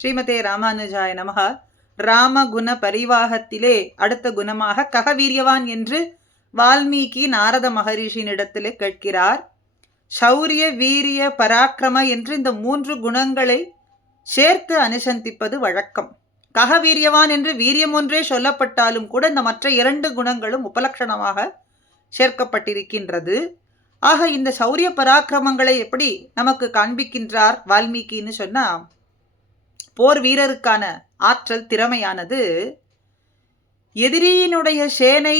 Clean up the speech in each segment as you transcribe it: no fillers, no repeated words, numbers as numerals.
ஸ்ரீமதே ராமானுஜாய நமக. ராமகுண பரிவாகத்திலே அடுத்த குணமாக ககவீரியவான் என்று வால்மீகி நாரத மகரிஷியினிடத்திலே கேட்கிறார். சௌரிய வீரிய பராக்கிரம என்று இந்த 3 குணங்களை சேர்த்து அனுசந்திப்பது வழக்கம். ககவீரியவான் என்று வீரியம் ஒன்றே சொல்லப்பட்டாலும் கூட இந்த மற்ற 2 குணங்களும் உபலட்சணமாக சேர்க்கப்பட்டிருக்கின்றது. ஆக இந்த சௌரிய பராக்கிரமங்களை எப்படி நமக்கு காண்பிக்கின்றார் வால்மீகின்னு சொன்னா, போர் வீரருக்கான ஆற்றல் திறமையானது எதிரியினுடைய சேனை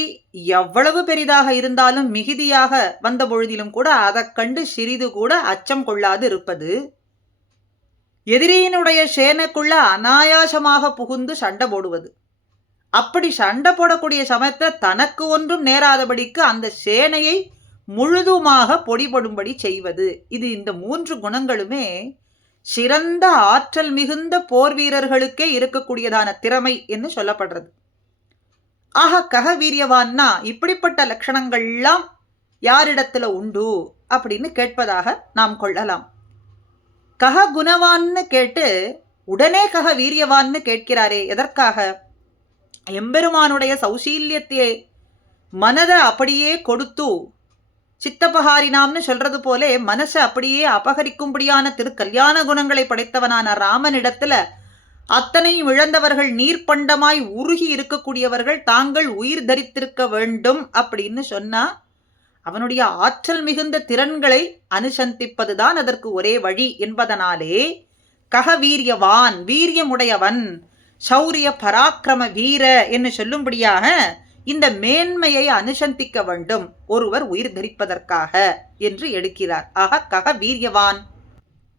எவ்வளவு பெரிதாக இருந்தாலும் மிகுதியாக வந்த பொழுதிலும் கூட அதை கண்டு சிறிது கூட அச்சம் கொள்ளாது இருப்பது, எதிரியினுடைய சேனைக்குள்ள அனாயாசமாக புகுந்து சண்டை போடுவது, அப்படி சண்டை போடக்கூடிய சமயத்தில் தனக்கு ஒன்றும் நேராதபடிக்கு அந்த சேனையை முழுதுமாக பொடிபடும்படி செய்வது. இது இந்த 3 குணங்களுமே சிறந்த ஆற்றல் மிகுந்த போர் வீரர்களுக்கே இருக்கக்கூடியதான திறமை என்று சொல்லப்படுறது. ஆக ககவீரியவான்னா இப்படிப்பட்ட லட்சணங்கள்லாம் யாரிடத்துல உண்டு அப்படின்னு கேட்பதாக நாம் கொள்ளலாம். கக குணவான்னு கேட்டு உடனே கக வீரியவான்னு கேட்கிறாரே, எதற்காக? எம்பெருமானுடைய சௌசீல்யத்தை மனதை அப்படியே கொடுத்து சித்தபகாரினாம்னு சொல்றது போலே மனசை அப்படியே அபகரிக்கும்படியான திருக்கல்யாண குணங்களை படைத்தவனான ராமனிடத்துல அத்தனையும் இழந்தவர்கள் நீர்பண்டமாய் உருகி இருக்கக்கூடியவர்கள் தாங்கள் உயிர் தரித்திருக்க வேண்டும் அப்படின்னு சொன்னா அவனுடைய ஆற்றல் மிகுந்த திறன்களை அனுசந்திப்பதுதான் அதற்கு ஒரே வழி என்பதனாலே ககவீரியவான் வீரியமுடையவன் சௌரிய பராக்கிரம வீர என்று சொல்லும்படியாக இந்த மேன்மையை அனுசந்திக்க வேண்டும் ஒருவர் உயிர் தரிப்பதற்காக என்று எடுக்கிறார். ஆக ககவீரியவான்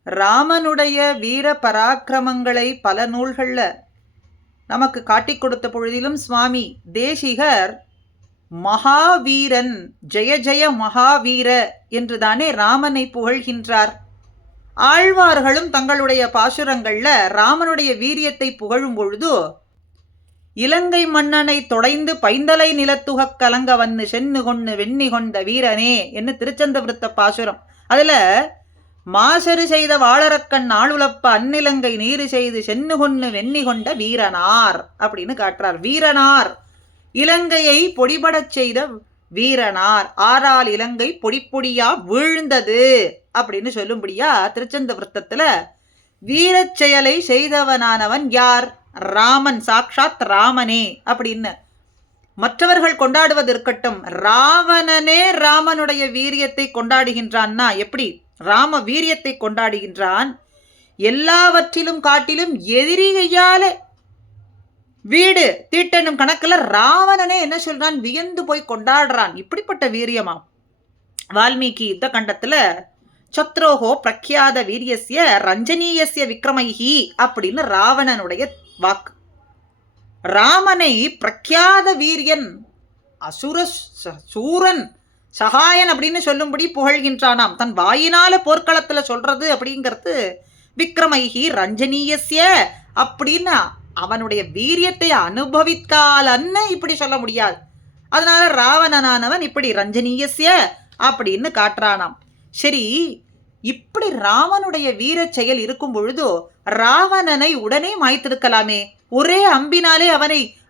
ராமனுடைய வீர பராக்கிரமங்களை பல நூல்கள்ல நமக்கு காட்டிக் கொடுத்த பொழுதிலும் சுவாமி தேசிகர் மகாவீரன் ஜெய ஜெய மகாவீர என்றுதானே ராமனை புகழ்கின்றார். ஆழ்வார்களும் தங்களுடைய பாசுரங்கள்ல ராமனுடைய வீரியத்தை புகழும் பொழுது இலங்கை மன்னனை தொடைந்து பைந்தலை நிலத்துகக் கலங்க வன்னு சென்னு கொண்டு வெண்ணி கொண்ட வீரனே என்று திருச்சந்த விருத்த பாசுரம். அதுல மாசரு செய்த வாழறக்கண் நாளுலப்ப அந்நிலங்கை நீரு செய்து சென்னு கொண்டு வெண்ணி கொண்ட வீரனார் அப்படின்னு காட்டுறார். வீரனார் இலங்கையை பொடிபடச் செய்த வீரனார், ஆறால் இலங்கை பொடிப்பொடியா வீழ்ந்தது அப்படின்னு சொல்லும்படியா திருச்சந்த விருத்தத்துல வீரச் செயலை செய்தவனானவன் யார்? ராமன், சாக்ஷாத் ராமனே அப்படின்னு. மற்றவர்கள் கொண்டாடுவது இருக்கட்டும், ராவணனே ராமனுடைய வீரியத்தை கொண்டாடுகின்றான்னா எப்படி ராம வீரியத்தை கொண்டாடுகின்றான்? எல்லாவற்றிலும் காட்டிலும் எதிரியால வீடு தீட்டனும் கணக்குல ராவணனே என்ன சொல்றான்? வியந்து போய் கொண்டாடுறான். இப்படிப்பட்ட வீரியமா? வால்மீகி யுத்த கண்டத்துல சத்ரோஹோ பிரக்யாத வீரியஸ்ய ரஞ்சனீயஸ்ய விக்ரமைஹி அப்படின்னு ராவணனுடைய வாக்கு. ராமனை பிரக்யாத வீரியன், அசுர சூரன், சகாயன் அப்படின்னு சொல்லும்படி புகழ்கின்றானாம். தன் வாயினால போர்க்களத்துல சொல்றது அப்படிங்கிறது விக்ரமைஹி ரஞ்சனீயஸ்ய அப்படின்னு அவனுடைய வீரியத்தை அனுபவித்தாலன்னு இப்படி சொல்ல முடியாது. அதனால ராவணனானவன் இப்படி ரஞ்சனீயஸ்ய அப்படின்னு காட்டுறானாம். சரி, இப்படி ராமனுடைய வீர செயல் இருக்கும் பொழுது ராவணனை உடனே மாய்த்திருக்கலாமே, ஒரே அம்பினாலே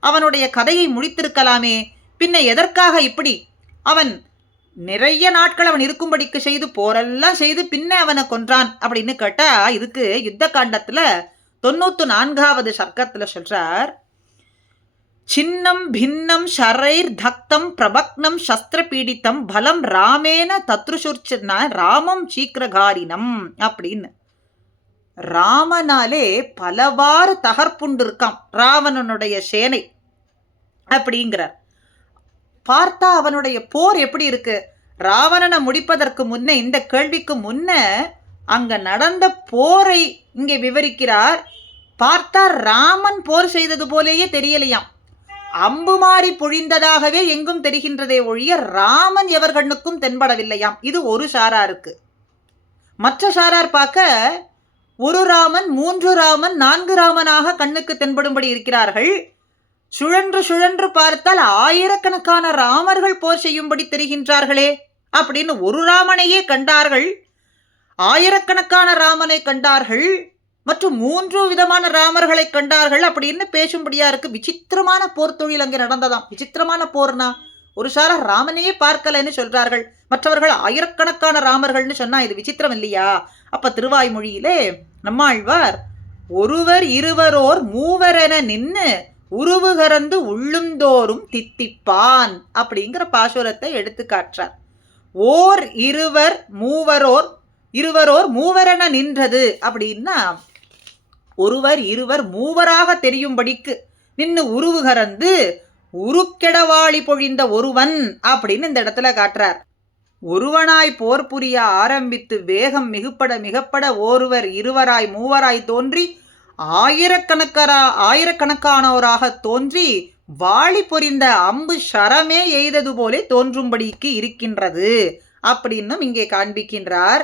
அவனுடைய கதையை முடித்திருக்கலாமே. பின்ன எதற்காக இப்படி அவன் நிறைய நாட்கள் அவன் இருக்கும்படிக்கு செய்து போரெல்லாம் செய்து பின்ன அவனை கொன்றான் அப்படின்னு கேட்டா, இதுக்கு யுத்த காண்டத்துல 94வது சர்க்கத்துல சொல்றார். சின்னம் பின்னம் ஷரைர் தக்தம் பிரபக்னம் சஸ்திர பீடித்தம் பலம் ராமேன தத்ருசுர்ச்சன ராமம் சீக்கிரகாரினம் அப்படின்னு. ராமனாலே பலவாறு தகர்ப்புண்டு இருக்கான் ராவணனுடைய சேனை அப்படிங்கிறார். பார்த்தா அவனுடைய போர் எப்படி இருக்கு? ராவணனை முடிப்பதற்கு முன்ன, இந்த கேள்விக்கு முன்ன அங்க நடந்த போரை இங்கே விவரிக்கிறார். பார்த்தா ராமன் போர் செய்தது போலேயே தெரியலையாம். அம்பு மாறி பொழிந்ததாகவே எங்கும் தெரிகின்றதே ஒழிய ராமன் எவர் கண்ணுக்கும் தென்படவில்லையாம். இது ஒரு சாராருக்கு. மற்ற சாரார் பார்க்க ஒரு ராமன், 3 ராமன், 4 ராமனாக கண்ணுக்கு தென்படும்படி இருக்கிறார்கள். சுழன்று சுழன்று பார்த்தால் ஆயிரக்கணக்கான ராமர்கள் போர் செய்யும்படி தெரிகின்றார்களே அப்படின்னு ஒரு ராமனையே கண்டார்கள். ஆயிரக்கணக்கான ராமனை கண்டார்கள். மற்றும் 3 விதமான ராமர்களை கண்டார்கள் அப்படின்னு பேசும்படியா இருக்கு. விசித்திரமான போர் தொழில் அங்கே நடந்ததாம். விசித்திரமான போர்னா ஒரு சாரர் ராமனையே பார்க்கலன்னு சொல்றார்கள், மற்றவர்கள் ஆயிரக்கணக்கான ராமர்கள்னு சொன்னா இது விசித்திரம் இல்லையா? அப்ப திருவாய்மொழியிலே நம்மாழ்வார் ஒருவர் இருவரோர் மூவரென நின்னு உருவுகரந்து உள்ளுந்தோறும் தித்திப்பான் அப்படிங்கிற பாசுரத்தை எடுத்து காட்டுறார். ஓர் இருவர் மூவரோர் இருவரோர் மூவரென நின்றது அப்படின்னா ஒருவர் இருவர் மூவராக தெரியும்படிக்கு நின்னு உருவுகரந்து உருக்கெடவாளி பொழிந்த ஒருவன் அப்படின்னு இந்த இடத்துல காட்டுறார். ஒருவனாய் போர் புரிய ஆரம்பித்து வேகம் மிகப்பட ஒருவர் இருவராய் மூவராய் தோன்றி ஆயிரக்கணக்கானோராக தோன்றி வாளி பொறிந்த அம்பு சரமே எய்தது போலே தோன்றும்படிக்கு இருக்கின்றது அப்படின்னும் இங்கே காண்பிக்கின்றார்.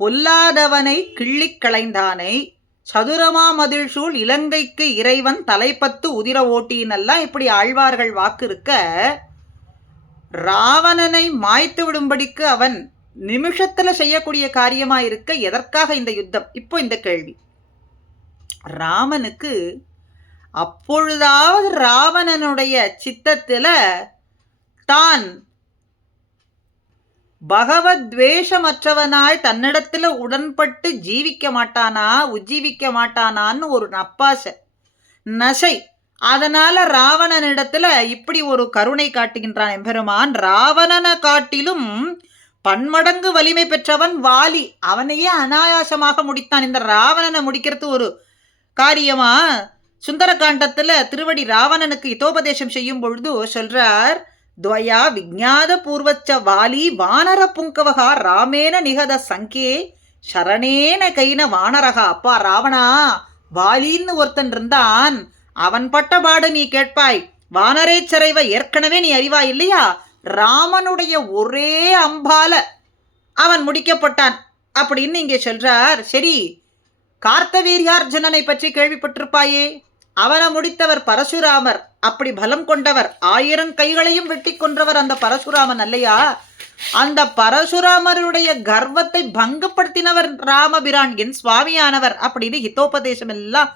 பொல்லாதவனை கிள்ளிக் களைந்தானை சதுரமா மதில் சூழ் இலங்கைக்கு இறைவன் தலைப்பத்து உதிர ஓட்டினெல்லாம் இப்படி ஆழ்வார்கள் வாக்கு இருக்க, ராவணனை மாய்த்து விடும்படிக்கு அவன் நிமிஷத்துல செய்யக்கூடிய காரியமா இருக்க எதற்காக இந்த யுத்தம்? இப்போ இந்த கேள்வி. ராமனுக்கு அப்பொழுதாவது ராவணனுடைய சித்தத்துல தான் பகவத்வேஷமற்றவனாய் தன்னிடத்துல உடன்பட்டு ஜீவிக்க மாட்டானா உஜ்ஜீவிக்க மாட்டானான்னு ஒரு நசை. அதனால ராவணனிடத்துல இப்படி ஒரு கருணை காட்டுகின்றான் எம்பெருமான். ராவணனை காட்டிலும் பன்மடங்கு வலிமை பெற்றவன் வாலி. அவனையே அனாயாசமாக முடித்தான். இந்த ராவணனை முடிக்கிறது ஒரு காரியமா? சுந்தரகாண்டத்துல திருவடி ராவணனுக்கு இதோபதேசம் செய்யும் பொழுது சொல்றார், துவயா விஜாத பூர்வச்ச வாலி வானர புங்கவகா ராமேன நிகத சங்கே சரணேன கைன வானரகா. அப்பா ராவணா, வாலின்னு ஒருத்தன் இருந்தான், அவன் பட்ட பாடு நீ கேட்பாய். வானரேச்சரைவ ஏற்கனவே நீ அறிவாய் இல்லையா? ராமனுடைய ஒரே அம்பால அவன் முடிக்கப்பட்டான் அப்படின்னு இங்கே சொல்றார். சரி, கார்த்தவீர்யார்ஜுனனை பற்றி கேள்விப்பட்டிருப்பாயே, அவனை முடித்தவர் பரசுராமர். அப்படி பலம் கொண்டவர், 1000 கைகளையும் வெட்டி கொன்றவர் அந்த பரசுராமன் அல்லையா? அந்த பரசுராமருடைய கர்வத்தை பங்கப்படுத்தினவர் ராமபிரான், என் சுவாமியானவர் அப்படின்னு ஹிதோபதேசம் எல்லாம்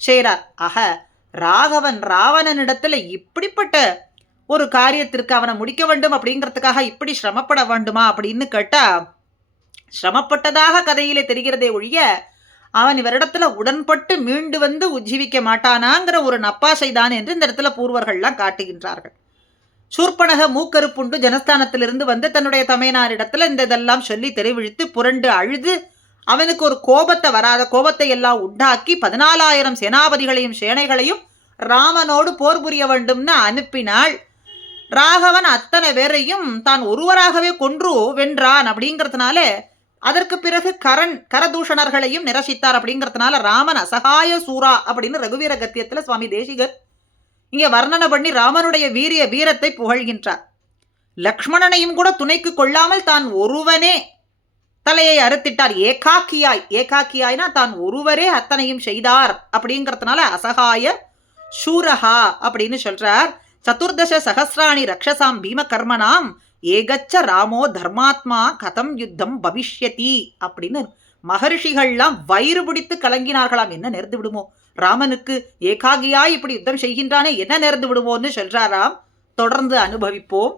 செய்கிறார். ஆக ராகவன் ராவணனிடத்துல இப்படிப்பட்ட ஒரு காரியத்திற்கு அவனை முடிக்க வேண்டும் அப்படிங்கிறதுக்காக இப்படி சிரமப்பட வேண்டுமா அப்படின்னு கேட்டா, சிரமப்பட்டதாக கதையிலே தெரிகிறதே ஒழிய அவன் இவரிடத்துல உடன்பட்டு மீண்டு வந்து உஜ்ஜீவிக்க மாட்டானாங்கிற ஒரு நப்பாசை தான் என்று இந்த இடத்துல பூர்வர்கள்லாம் காட்டுகின்றார்கள். சூர்பனக மூக்கருப்புண்டு ஜனஸ்தானத்திலிருந்து வந்து தன்னுடைய தமையனாரிடத்துல இந்த இதெல்லாம் சொல்லி தெரிவித்து புரண்டு அழுது அவனுக்கு ஒரு வராத கோபத்தை எல்லாம் உண்டாக்கி 14,000 சேனாபதிகளையும் சேனைகளையும் ராமனோடு போர் புரிய வேண்டும்னு அனுப்பினாள். ராகவன் அத்தனை பேரையும் தான் ஒருவராகவே கொன்று வென்றான். அப்படிங்கிறதுனால அதற்கு பிறகு கரதூஷணர்களையும் நிரசித்தார். அப்படிங்கிறதுனால ராமன் அசகாய சூரா அப்படின்னு ரகுவீர கத்தியத்தில் சுவாமி தேசிகர் இங்கே வர்ணனை பண்ணி ராமனுடைய வீரத்தை புகழ்கின்றார். லக்ஷ்மணனையும் கூட துணைக்கு கொள்ளாமல் தான் ஒருவனே தலையை அறுத்திட்டார். ஏகாக்கியாய்னா தான் ஒருவரே அத்தனையும் செய்தார். அப்படிங்கிறதுனால அசகாய சூரஹா அப்படின்னு சொல்றார். சதுர்தச சகசிராணி ரக்ஷசாம் பீம கர்மனாம் ஏகச்ச ராமோ தர்மாத்மா கதம் யுத்தம் பவிஷ்யதி அப்படின்னு மகர்ஷிகள்லாம் வயிறு பிடித்து கலங்கினார்களாம். என்ன நேர்ந்து விடுமோ ராமனுக்கு, ஏகாகியாய் இப்படி யுத்தம் செய்கின்றானே என்ன நேர்ந்து விடுமோன்னு சொல்றாராம். தொடர்ந்து அனுபவிப்போம்.